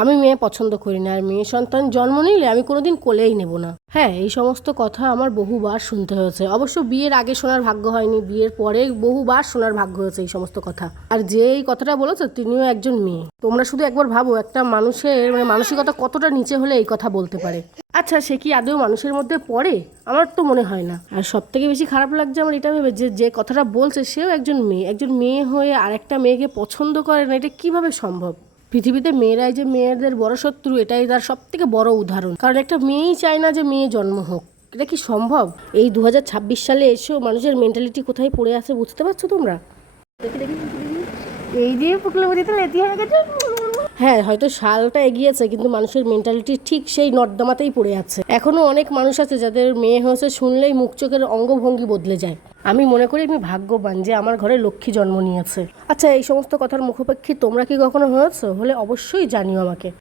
আমি মেয়ে পছন্দ করি না, আর মেয়ে সন্তান জন্ম নিলে আমি কোনোদিন কোলেই নেব না। হ্যাঁ, এই সমস্ত কথা আমার বহুবার শুনতে হয়েছে। অবশ্য বিয়ের আগে শোনার ভাগ্য হয়নি, বিয়ের পরে বহুবার শোনার ভাগ্য হয়েছে এই সমস্ত কথা। আর যে এই কথাটা বলেছে তিনিও একজন মেয়ে। তোমরা শুধু একবার ভাবো, একটা মানুষের মানসিকতা কতটা নিচে হলে এই কথা বলতে পারে। আচ্ছা, সে কি আদৌ মানুষের মধ্যে পড়ে? আমার তো মনে হয় না। আর সব থেকে বেশি খারাপ লাগছে আমার এটা ভেবে যে যে কথাটা বলছে সেও একজন মেয়ে হয়ে আরেকটা মেয়েকে পছন্দ করে না, এটা কিভাবে সম্ভব? পৃথিবীতে মেয়েরাই যে মেয়েদের বড় শত্রু, এটাই তার সব থেকে বড় উদাহরণ। কারণ একটা মেয়েই চায় না যে মেয়ে জন্ম হোক। এটা কি সম্ভব? এই 2026 সালে এসেও মানুষের মেন্টালিটি কোথায় পড়ে আছে বুঝতে পারছো তোমরা? দেখি দেখি এই যে পুকলবদিতে লেতি হয়ে গেছে। হ্যাঁ, হয়তো সালটা এগিয়েছে, কিন্তু মানুষের মেন্টালিটি ঠিক সেই নর্দমাতেই পড়ে আছে। এখনো অনেক মানুষ আছে যাদের মেয়ে হয়েছে শুনলেই মুখ চোখের অঙ্গভঙ্গি বদলে যায়। আমি মনে করি আমি ভাগ্যবান যে আমার ঘরে লক্ষ্মী জন্ম নিয়েছে। আচ্ছা, এই সমস্ত কথার মুখোপেক্ষী তোমরা কি কখনো হয়েছো? হলে অবশ্যই জানিও আমাকে।